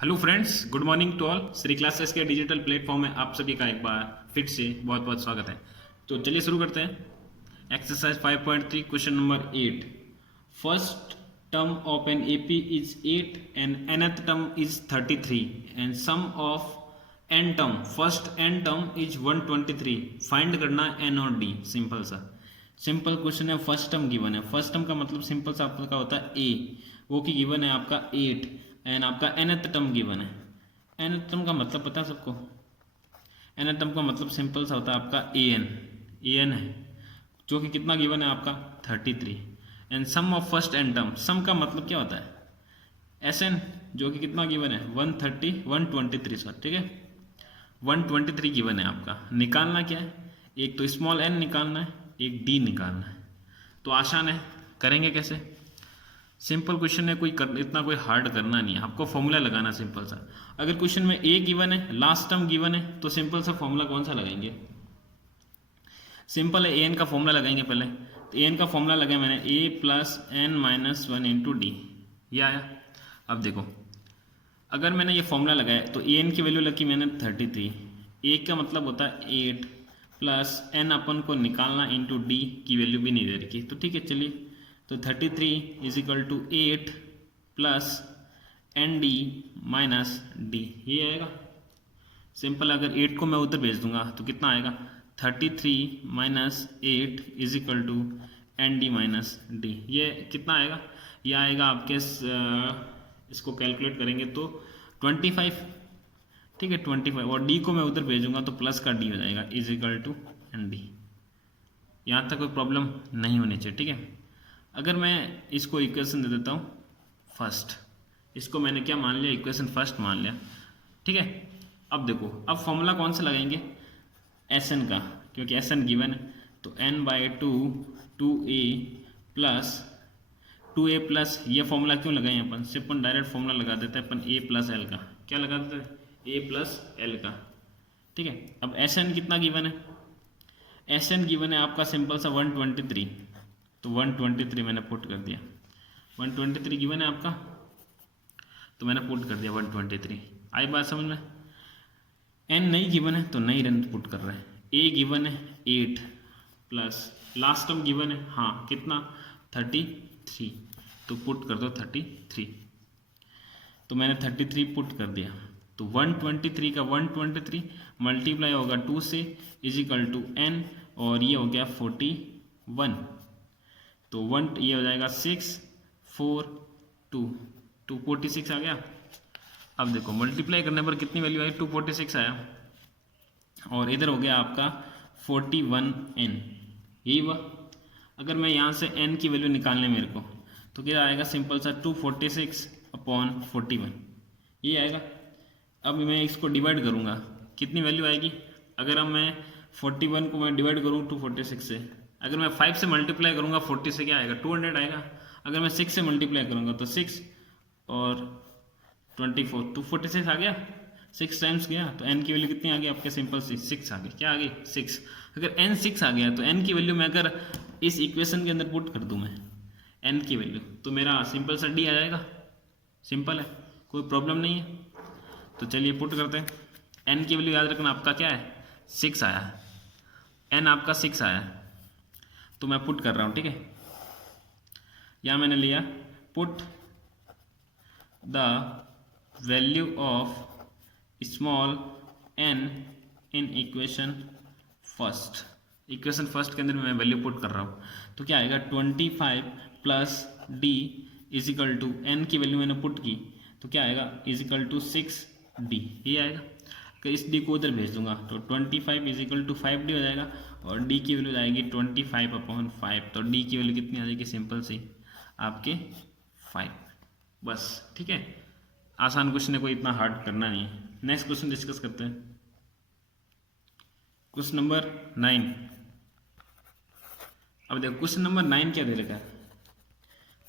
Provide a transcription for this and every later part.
Hello friends, good morning to all. Shri classes के digital platform में आप सभी का एक बार फिर से बहुत बहुत स्वागत है। तो चलिए शुरू करते हैं। Exercise 5.3 question number 8। First term of an AP is 8 and nth term is 33 and sum of n term first n term is 123। Find करना एन और डी। सिंपल सा सिंपल क्वेश्चन है। फर्स्ट टर्म गिवन है। First term का मतलब simple सा आपका होता है ए, वो की गिवन है आपका 8 एंड आपका nth टर्म गिवन है। nth टर्म का मतलब पता है सबको? nth टर्म का मतलब सिंपल सा होता है आपका an है, जो कि कितना गिवन है आपका 33 and sum of first n term. Sum का मतलब क्या होता है? sn, जो कि कितना गिवन है 123 सर, ठीक है 123 गिवन है आपका। निकालना क्या है? एक तो स्मॉल n निकालना है, एक d निकालना है। तो आसान है, करेंगे कैसे? सिंपल क्वेश्चन है, इतना कोई हार्ड करना नहीं है, आपको फॉर्मूला लगाना सिंपल सा। अगर क्वेश्चन में ए गिवन है, लास्ट टर्म गिवन है, तो सिंपल सा फॉर्मूला कौन सा लगाएंगे? सिंपल है, ए एन का फॉर्मूला लगाएंगे पहले। तो ए एन का फॉर्मूला लगाया मैंने, a plus n minus 1 into D. ये आया। अब देखो, अगर मैंने ये फॉर्मूला लगाया तो ए एन की वैल्यू लगी मैंने 33। ए का मतलब होता है 8 प्लस एन अपन को निकालना इंटू डी की वैल्यू भी नहीं दे रखी। तो ठीक है, चलिए। तो 33 is equal to 8 plus n D minus D, ये आएगा। सिंपल, अगर 8 को मैं उधर भेज दूंगा तो कितना आएगा? 33 minus 8 is equal to n D minus D. ये कितना आएगा? ये आएगा आपके इसको कैलकुलेट करेंगे तो 25, ठीक है 25, और डी को मैं उधर भेजूंगा तो प्लस का डी हो जाएगा is equal to n D. यहाँ तक कोई प्रॉब्लम नहीं होनी चाहिए, ठीक है। अगर मैं इसको इक्वेशन दे देता हूँ फर्स्ट, इसको मैंने क्या मान लिया? इक्वेशन फर्स्ट मान लिया, ठीक है। अब देखो, अब फॉर्मूला कौन सा लगाएंगे? एस एन का, क्योंकि एस एन गिवन है। तो n by two 2a plus 2a plus, ये फॉर्मूला क्यों लगाए अपन? सिर्फ अपन डायरेक्ट फॉर्मूला लगा देते हैं अपन, a प्लस एल का। क्या लगा देते हैं? a प्लस एल का, ठीक है। अब एस एन कितना गिवन है? एस एन गिवन है आपका सिंपल सा 123। तो 123 मैंने पुट कर दिया। 123 गिवन है आपका, तो मैंने पुट कर दिया 123। आई बात समझ में? एन नहीं गिवन है तो नहीं रन पुट कर रहे हैं। ए गिवन है 8 प्लस लास्ट टर्म गिवन है, हाँ कितना? 33। तो पुट कर दो 33। तो मैंने 33 पुट कर दिया। तो 123 का 123 मल्टीप्लाई होगा 2 से इज इक्वल टू एन, और ये हो गया 41। तो 1 ये हो जाएगा 6 4 2 246 आ गया। अब देखो, मल्टीप्लाई करने पर कितनी वैल्यू आई? 246 आया, और इधर हो गया आपका 41n। यही हुआ। अगर मैं यहाँ से n की वैल्यू निकालने मेरे को, तो क्या आएगा? सिंपल सा 246 अपॉन 41, ये आएगा। अब मैं इसको डिवाइड करूँगा, कितनी वैल्यू आएगी? अगर अब मैं 41 को मैं डिवाइड करूँ 246 से, अगर मैं 5 से मल्टीप्लाई करूँगा 40 से, क्या आएगा? 200 आएगा। अगर मैं 6 से मल्टीप्लाई करूँगा तो 6 और 24, 246 आ गया। 6 टाइम्स गया तो n की वैल्यू कितनी आ गई आपके? सिंपल सी 6 आ गई। क्या आ गई? 6। अगर n 6 आ गया तो n की वैल्यू मैं अगर इस इक्वेशन के अंदर पुट कर दूँ मैं n की वैल्यू, तो मेरा सिंपल सा d आ जाएगा। सिंपल है, कोई प्रॉब्लम नहीं है। तो चलिए पुट करते हैं। n की वैल्यू याद रखना आपका क्या है? 6 आया है। n आपका 6 आया है, तो मैं पुट कर रहा हूँ, ठीक है। यहाँ मैंने लिया put the value of small n in equation first. Equation first के अंदर मैं वैल्यू पुट कर रहा हूँ, तो क्या आएगा? 25 plus d is equal to n की वैल्यू मैंने पुट की, तो क्या आएगा? इज इक्वल टू 6d, ये आएगा। अगर इस d को उधर भेज दूंगा तो 25 इज इक्वल टू 5d हो जाएगा, और d की वैल्यू आएगी 25 अपॉन 5। तो d की वैल्यू कितनी आ जाएगी? सिंपल सी आपके 5। बस, ठीक है। आसान क्वेश्चन है, कोई इतना हार्ड करना नहीं है। नेक्स्ट क्वेश्चन डिस्कस करते हैं। Question number 9। अब देखो, क्वेश्चन नंबर 9 क्या दे रखा है?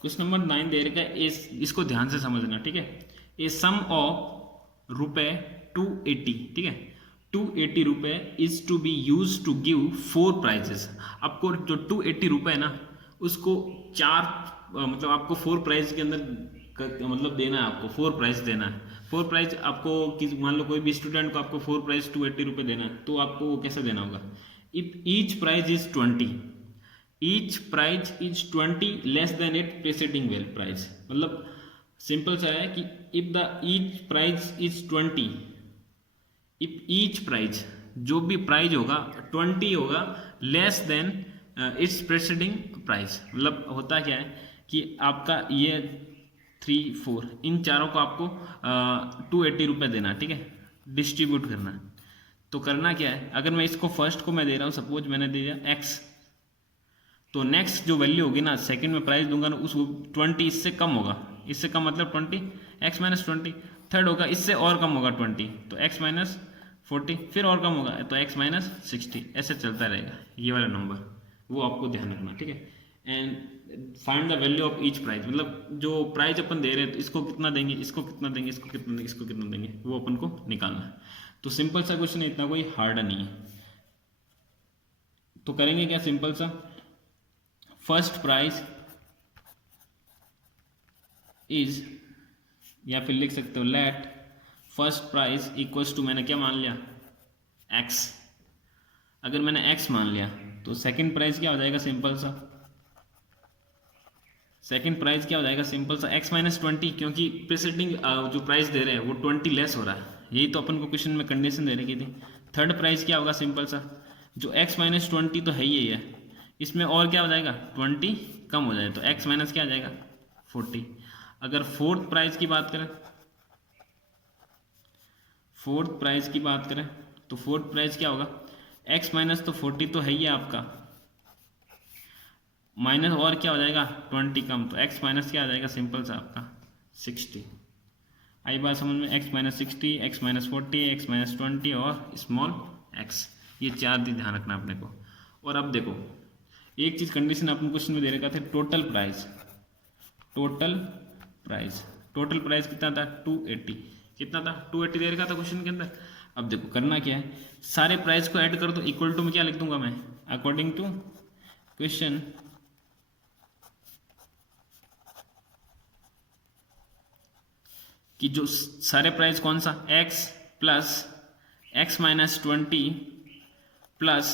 क्वेश्चन नंबर 9 दे रखा है, इसको ध्यान से समझना, ठीक है। ए सम ऑफ रुपए 280, ठीक है, 280 रुपए is to be use to give 4 prizes. आपको जो 280 रुपए है ना, उसको 4 मतलब आपको 4 प्राइज के अंदर मतलब देना है आपको, 4 प्राइस देना है। 4 प्राइस आपको मान लो कोई भी स्टूडेंट को आपको 4 प्राइस 280 रुपये देना है, तो आपको वो कैसे देना होगा? If each prize is 20, each prize is 20 less than it preceding well price. मतलब सिंपल सा है कि if the each prize is 20, if each prize जो भी प्राइज होगा 20 होगा less than its preceding price. मतलब होता क्या है कि आपका ये 3 4 इन चारों को आपको 280 रुपये देना, ठीक है, डिस्ट्रीब्यूट करना। तो करना क्या है, अगर मैं इसको फर्स्ट को मैं दे रहा हूँ, सपोज मैंने दे दिया x, तो नेक्स्ट जो वैल्यू होगी ना, सेकंड में प्राइस दूंगा ना, उस 20 इससे कम होगा, इससे कम मतलब 20 x माइनस 20। थर्ड होगा इससे और कम होगा 20, तो x माइनस 40, फिर और कम होगा तो x माइनस 60, ऐसे चलता रहेगा ये वाला नंबर, वो आपको ध्यान रखना, ठीक है। And find the value of each prize, मतलब जो प्राइज अपन दे रहे हैं तो इसको कितना देंगे, इसको कितना देंगे, इसको कितना देंगे, इसको कितना देंगे, वो अपन को निकालना है। तो सिंपल सा क्वेश्चन है, इतना कोई हार्ड नहीं है। तो करेंगे क्या, सिंपल सा, फर्स्ट प्राइज इज, या फिर लिख सकते हो let first prize equals to, मैंने क्या मान लिया, x। अगर मैंने x मान लिया तो सेकंड प्राइज क्या हो जाएगा, सिंपल सा, सेकंड प्राइज क्या हो जाएगा, सिंपल सा x माइनस 20, क्योंकि प्रीसीडिंग जो प्राइस दे रहे हैं वो 20 लेस हो रहा है, यही तो अपन को क्वेश्चन में कंडीशन दे रखी थी। थर्ड प्राइस क्या होगा, सिंपल सा, जो x माइनस 20 तो है ही है, इसमें और क्या हो जाएगा 20 कम हो जाए, तो x माइनस क्या आ जाएगा 40। अगर फोर्थ प्राइज की बात करें, फोर्थ प्राइज की बात करें तो फोर्थ प्राइज क्या होगा, x माइनस तो 40 तो है ही है आपका, माइनस और क्या हो जाएगा 20 कम, तो x माइनस क्या आ जाएगा, सिंपल सा आपका 60। आई बात समझ में, x minus 60, x minus 40, x minus 20 और स्मॉल x, ये चार चीज ध्यान रखना अपने को। और अब देखो एक चीज कंडीशन अपन क्वेश्चन में दे रखा था, total price, total price, total price कितना था 280, कितना था 280 दे रखा था क्वेश्चन के अंदर। अब देखो करना क्या है, सारे प्राइस को ऐड कर दो, इक्वल टू में क्या लिख दूंगा मैं, अकॉर्डिंग टू क्वेश्चन कि जो सारे प्राइस कौन सा, x plus x minus 20 plus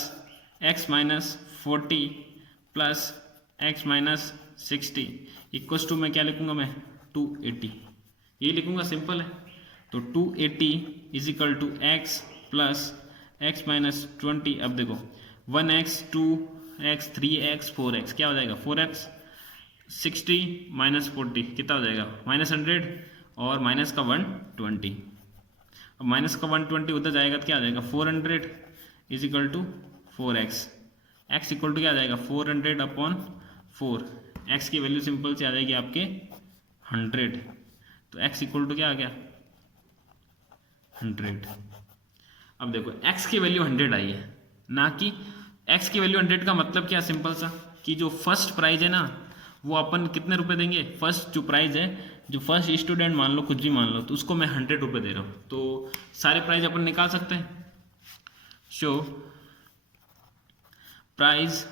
x minus 40 plus x minus 60 equals to में क्या लिखूंगा मैं 280, ये लिखूंगा, सिंपल है। तो 280 is equal to x plus x minus 20। अब देखो 1x 2x 3x 4x क्या हो जाएगा 4x, 60 माइनस 40 कितना हो जाएगा माइनस 100 और माइनस का 120। अब माइनस का 120 उधर जाएगा तो क्या आ जाएगा 400 is equal to 4x, x equal to क्या आ जाएगा 400 अपॉन 4, x की वैल्यू सिंपल से आ जाएगी आपके 100, तो x इक्वल टू क्या आ गया 100। अब देखो x की वैल्यू 100 आई है, ना कि x की वैल्यू 100 का मतलब क्या, सिंपल सा कि जो फर्स्ट प्राइज है ना वो अपन कितने रुपए देंगे, फर्स्ट जो प्राइज है, जो फर्स्ट स्टूडेंट मान लो कुछ भी मान लो, तो उसको मैं 100 रुपये दे रहा हूँ। तो सारे प्राइज अपन निकाल सकते हैं। So prize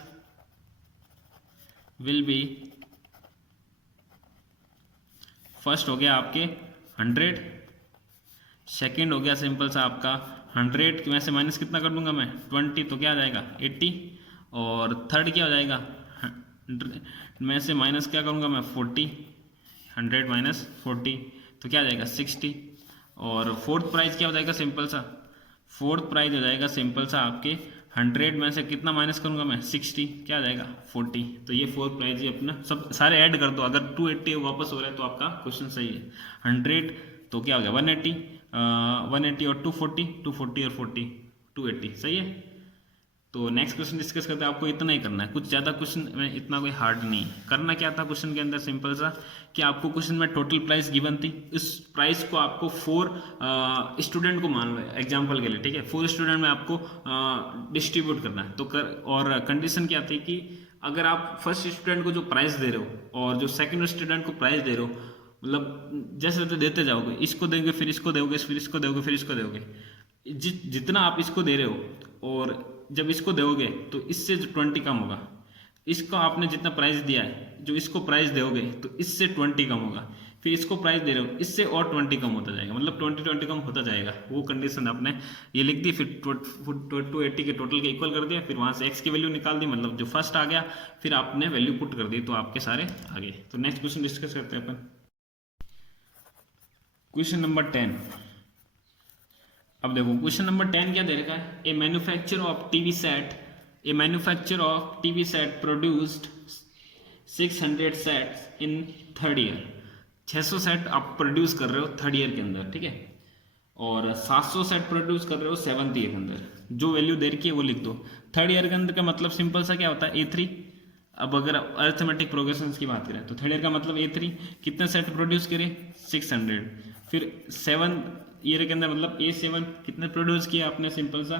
will be, first हो गया आपके 100, सेकंड हो गया सिंपल सा आपका 100 में से माइनस कितना कर दूंगा मैं 20, तो क्या आ जाएगा 80, और थर्ड क्या हो जाएगा 100 में से माइनस क्या करूंगा मैं 40, 100 माइनस 40 तो क्या आ जाएगा 60, और फोर्थ प्राइज क्या हो जाएगा सिंपल सा, फोर्थ प्राइज हो जाएगा सिंपल सा आपके 100 में से कितना माइनस करूंगा मैं 60, क्या आ जाएगा 40। तो ये फोर्थ प्राइज ही अपना, सब सारे ऐड कर दो, अगर 280 वापस हो रहा है तो आपका क्वेश्चन सही है। 100 तो क्या हो गया 180, 180 और 240, 240 और 40 280, सही है। तो नेक्स्ट क्वेश्चन डिस्कस करते हैं, आपको इतना ही करना है, कुछ ज़्यादा क्वेश्चन में इतना कोई हार्ड नहीं है। करना क्या था क्वेश्चन के अंदर, सिंपल सा कि आपको क्वेश्चन में टोटल प्राइस गिवन थी, इस प्राइस को आपको 4 स्टूडेंट को मान लो एग्जांपल के लिए, ठीक है, 4 स्टूडेंट में आपको डिस्ट्रीब्यूट करना है। तो और कंडीशन क्या थी कि अगर आप फर्स्ट स्टूडेंट को जो प्राइस दे रहे हो और जो सेकेंड स्टूडेंट को प्राइस दे रहे हो, मतलब जैसे तो देते जाओगे, इसको देंगे फिर इसको दोगे, फिर इसको दोगे, फिर इसको दोगे, जितना आप इसको दे रहे हो और जब इसको दोगे तो इससे जो 20 कम होगा, इसको आपने जितना प्राइस दिया है जो इसको प्राइस दोगे तो इससे 20 कम होगा, फिर इसको प्राइस दे रहे हो, इससे और 20 कम होता जाएगा, मतलब 20 कम होता जाएगा, वो कंडीशन आपने ये लिख दी, फिर 280 के टोटल के इक्वल कर दिया, फिर वहाँ से x की वैल्यू निकाल दी, मतलब जो फर्स्ट आ गया, फिर आपने वैल्यू पुट कर दी, तो आपके सारे आ गए। तो नेक्स्ट क्वेश्चन डिस्कस करते हैं अपन। Question number 10। अब देखो क्वेश्चन नंबर 10 क्या दे रखा है, a manufacture of TV set produced 600 sets in third year. 600 set आप प्रोड्यूस कर रहे हो थर्ड ईयर के अंदर, ठीक है, और 700 सेट प्रोड्यूस कर रहे हो सेवन्थ ईयर के अंदर। जो वैल्यू दे रखी है वो लिख दो। थर्ड ईयर के अंदर का मतलब सिंपल सा क्या होता है, A3। अब अगर अरिथमेटिक प्रोग्रेशन की बात करें तो थर्ड ईयर का मतलब A3 कितने सेट प्रोड्यूस करे, 600। फिर सेवन ईयर के अंदर मतलब A7 कितने प्रोड्यूस किया आपने, सिंपल सा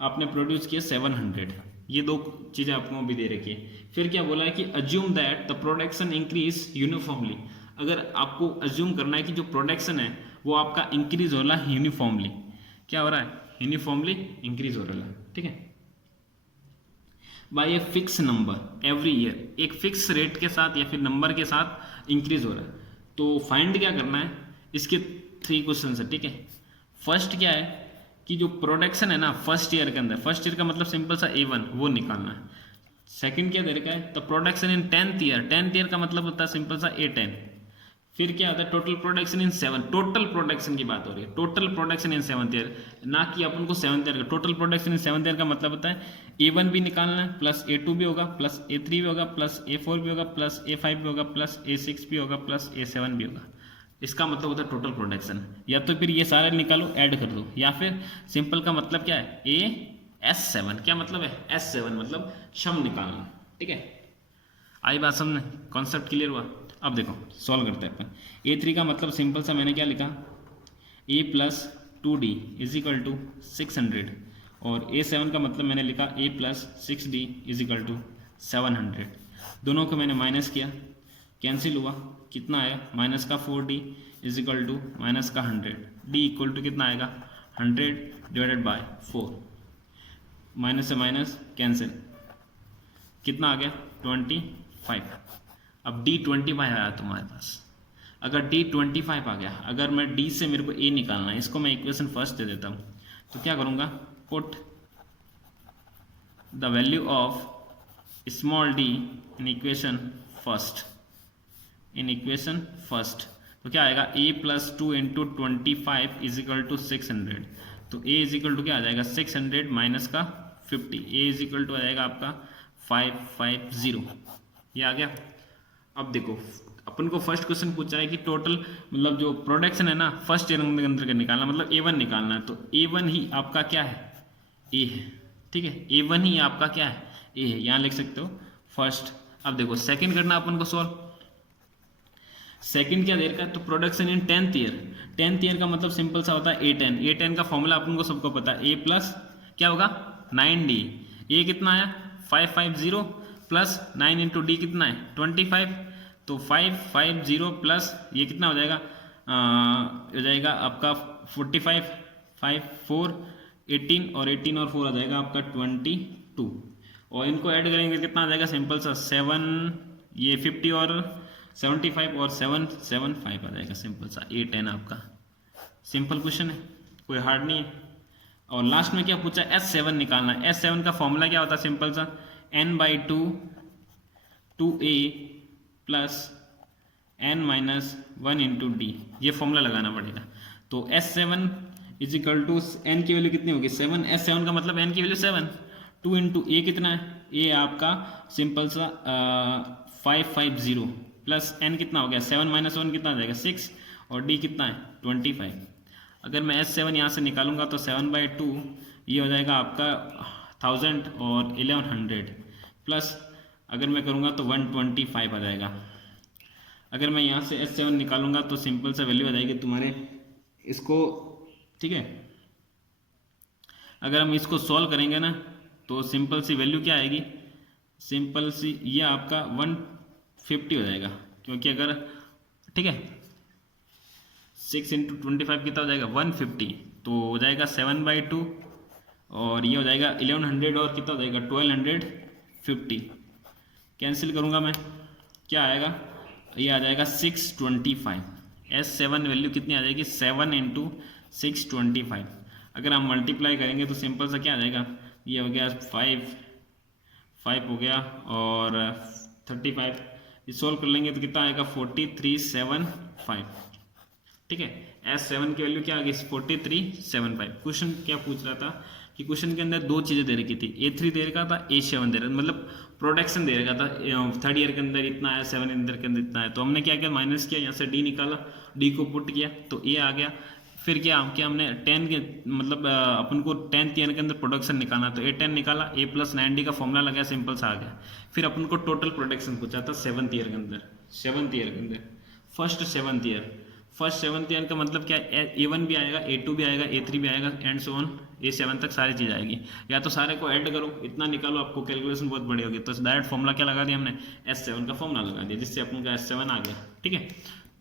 आपने प्रोड्यूस किया 700। ये दो चीज़ें आपको भी दे रखी है। फिर क्या बोला है कि assume that the production increase uniformly. अगर आपको अज्यूम करना है कि जो प्रोडक्शन है वो आपका इंक्रीज हो रहा है यूनिफॉर्मली, क्या हो रहा है, यूनिफॉर्मली इंक्रीज हो रहा है, ठीक है, by a fix number every year, एक फिक्स रेट के साथ या फिर नंबर के साथ इंक्रीज हो रहा है। तो फाइंड क्या करना है, इसके 3 क्वेश्चन है, ठीक है। फर्स्ट क्या है कि जो प्रोडक्शन है ना फर्स्ट ईयर के अंदर, फर्स्ट ईयर का मतलब सिंपल सा A1 वो निकालना है। सेकंड क्या दे रखा है, the production in 10th year, 10th year का मतलब होता है सिंपल सा A10। फिर क्या होता है, total production in 7, total production की बात हो रही है, total production in 7th year, ना कि अपन को 7th ईयर का। Total production in 7th year का मतलब होता है A1 भी निकालना है, प्लस A2 भी होगा, प्लस A3 भी होगा, प्लस A4 भी होगा, प्लस A5 भी होगा, प्लस A6 भी होगा, प्लस A7 भी होगा। इसका मतलब होता है टोटल प्रोडक्शन। या तो फिर ये सारे निकालो, ऐड कर दो, या फिर सिंपल का मतलब क्या है, S7, क्या मतलब है, S7 मतलब सम निकालना, ठीक है। आई बात समझ, कॉन्सेप्ट क्लियर हुआ। अब देखो सॉल्व करते हैं अपन। A3 का मतलब सिंपल सा मैंने क्या लिखा, A plus 2D is equal to 600, और A7 का मतलब मैंने लिखा A plus 6D is equal to 700। दोनों को मैंने माइनस किया, कैंसिल हुआ, कितना आया, माइनस का 4D is equal to minus का 100, D इक्वल टू कितना आएगा, 100 डिवाइडेड बाय 4, माइनस से माइनस कैंसिल, कितना आ गया 25। अब D25 आया तुम्हारे पास। अगर D25 आ गया, अगर मैं D से मेरे को A निकालना है, इसको मैं इक्वेशन फर्स्ट दे देता हूँ, तो क्या करूँगा, put the value of small d in equation first, तो क्या आएगा, A plus 2 into 25 is equal to 600। तो A इज इक्वल टू क्या आ जाएगा, 600 माइनस का 50, A इज इक्वल टू आ जाएगा आपका 550, ये आ गया। अब देखो अपन को फर्स्ट क्वेश्चन पूछा है कि टोटल मतलब जो प्रोडक्शन है ना फर्स्ट ईयर के अंदर का निकालना, मतलब A1 निकालना है, तो A1 ही आपका क्या है, A है, ठीक है, A1 ही आपका क्या है, A है, यहाँ लिख सकते हो फर्स्ट। अब देखो सेकंड करना अपन को सॉल्व। सेकंड क्या देर का, तो production in 10th year, 10th year का मतलब सिंपल सा होता है A10, A10 का फॉर्मूला अपन को सबको पता है, A प्लस क्या होगा 9D, A कितना आया 550 प्लस 9 इंटू D कितना है 25, तो 550 प्लस ये कितना हो जाएगा, हो जाएगा आपका 45, 5 4 18 और 18 और 4 आ जाएगा आपका 22, और इनको ऐड करेंगे कितना आ जाएगा, सिंपल सा 7 ये 50 और 75 और 775 आ जाएगा, सिंपल सा A10 आपका। सिंपल क्वेश्चन है, कोई हार्ड नहीं है। और लास्ट में क्या पूछा, S7 निकालना है। S7 का फॉर्मूला क्या होता है, सिंपल सा n/2 2a plus n-1 into D, ये फॉर्मूला लगाना पड़ेगा। तो S7 is equal to n की वैल्यू कितनी होगी 7, S7 का मतलब n की वैल्यू 7, 2 इंटू ए कितना है, ए आपका सिंपल सा 550 प्लस n कितना हो गया 7 - 1 कितना आ जाएगा 6, और d कितना है 25। अगर मैं S7 यहाँ से निकालूंगा तो 7/2 ये हो जाएगा आपका 1000 और 1100, प्लस अगर मैं करूँगा तो 125 आ जाएगा। अगर मैं यहाँ से S7 निकालूंगा तो सिंपल सा वैल्यू आ जाएगी तुम्हारे इसको, ठीक है। अगर हम इसको सॉल्व करेंगे ना तो सिंपल सी वैल्यू क्या आएगी, सिंपल सी ये आपका 150 हो जाएगा, क्योंकि अगर ठीक है 6 इंटू 25 कितना हो जाएगा 150, तो हो जाएगा 7/2 और ये हो जाएगा 1100 और कितना हो जाएगा 1250। कैंसिल करूँगा मैं, क्या आएगा ये आ जाएगा 625। S7 वैल्यू कितनी आ जाएगी 7 इंटू 625। अगर हम मल्टीप्लाई करेंगे तो सिंपल सा क्या आ जाएगा, ये हो गया 5 हो गया और 35, ये सोल्व कर लेंगे तो कितना आएगा 4375। ठीक है, S7 की वैल्यू क्या आ गई 4375। क्वेश्चन क्या पूछ रहा था कि क्वेश्चन के अंदर दो चीज़ें दे रखी थी, A3 दे रखा था, A7 दे रखा, मतलब प्रोडक्शन दे रखा था, थर्ड ईयर के अंदर इतना है, 7 ईयर के अंदर इतना है। तो हमने क्या किया, माइनस किया, यहाँ से D निकाला, D को पुट किया तो A आ गया। फिर क्या हमने 10 के मतलब अपन को 10th ईयर के अंदर प्रोडक्शन निकालना, तो A10 निकाला, A प्लस 9D का फॉर्मूला लगाया, सिंपल सा आ गया। फिर अपन को टोटल प्रोडक्शन पूछा था 7th ईयर के अंदर, फर्स्ट सेवन्थ ईयर का मतलब क्या है, A1 भी आएगा, A2 भी आएगा, A3 भी आएगा, एंड सो ऑन A7 तक सारी चीज़ आएगी। या तो सारे को ऐड करो, इतना निकालो, आपको कैलकुलेशन बहुत बड़ी होगी। तो डायरेक्ट फॉर्मूला क्या लगा दिया हमने, S7 का फॉर्मूला लगा दिया, जिससे अपन का S7 आ गया। ठीक है,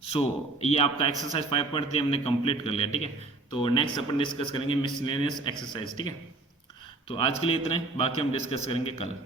सो ये आपका एक्सरसाइज 5.3 हमने कंप्लीट कर लिया। ठीक है, तो नेक्स्ट अपन डिस्कस करेंगे मिसलेनियस एक्सरसाइज। ठीक है, तो आज के लिए इतना ही, बाकी हम डिस्कस करेंगे कल।